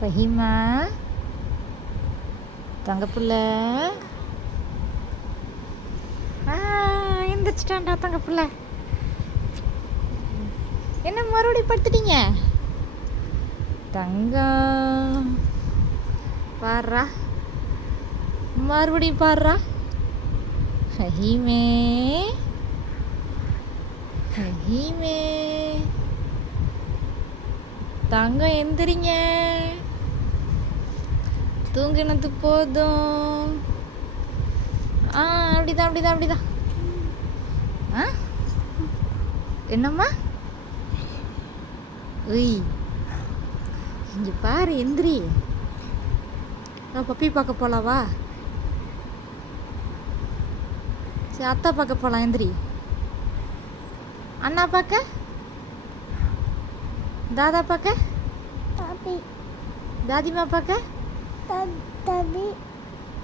ஃபஹீமா தங்கப்புள்ள எந்திரிச்சிட்டான்டா தங்கப்புள்ள. என்ன மறுபடியும் படுத்துட்டீங்க தங்கம்? பாடுறா, மறுபடியும் பாடுறா. ஃபஹீமே ஃபஹீமே தங்கம் எந்திரிங்க, தூங்கினது போதும். அப்படிதான் அப்படிதான் அப்படிதான். என்னம்மா? உய், இங்கே பாரு, எந்திரி. பப்பி பார்க்க போகலாவா? சரி, அத்தா பார்க்க போகலாம். எந்திரி. அண்ணா பார்க்க, தாதா பார்க்க, தாதிமா பார்க்க,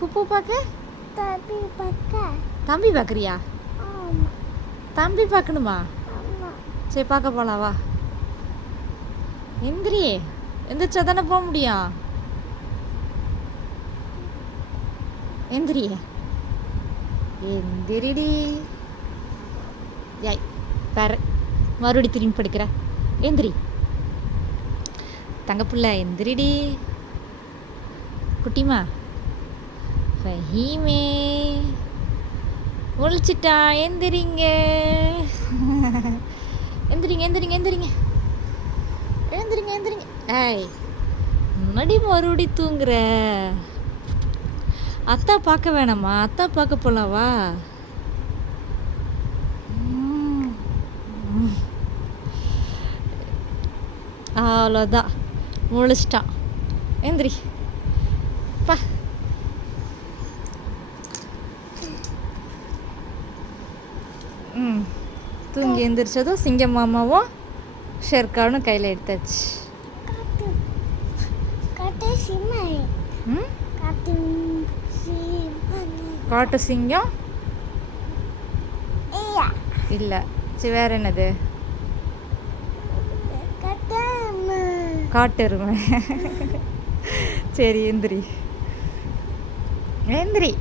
புப்பு பார்க்க, தம்பி பார்க்குறியா? தம்பி பார்க்கணுமா? சரி, பார்க்க போகலாவா? எந்திரி, எந்திரிச்சா தானே போக முடியும். எந்திரிய, எந்திரிடி. ஏய் பாரு, மறுபடி திரும்பி படுக்கிற. எந்திரி தங்கப்புள்ள, எந்திரிடி. குட்டிமா ஃபஹீமே ஒழிச்சிட்டா. எந்திரிங்க, எந்திரிங்க எந்திரிங்க எந்திரிங்க எழுந்திரிங்க எந்திரிங்க. ஏய், முன்னாடி மறுபடி தூங்குற. அத்தா பார்க்க வேணாமா? அத்தா பார்க்க போலாவா? அவ்வளோதான், முழிச்சிட்டான். எந்திரி பா. தூங்கி எந்திரிச்சதும் சிங்கம் மாமாவும் ஷெர்கானும் கையில் எடுத்தாச்சு. காட்டு சிங்கம் இல்லை, சரி, வேற என்னது? காட்டெருமை. சரி, எந்திரி எந்திரி.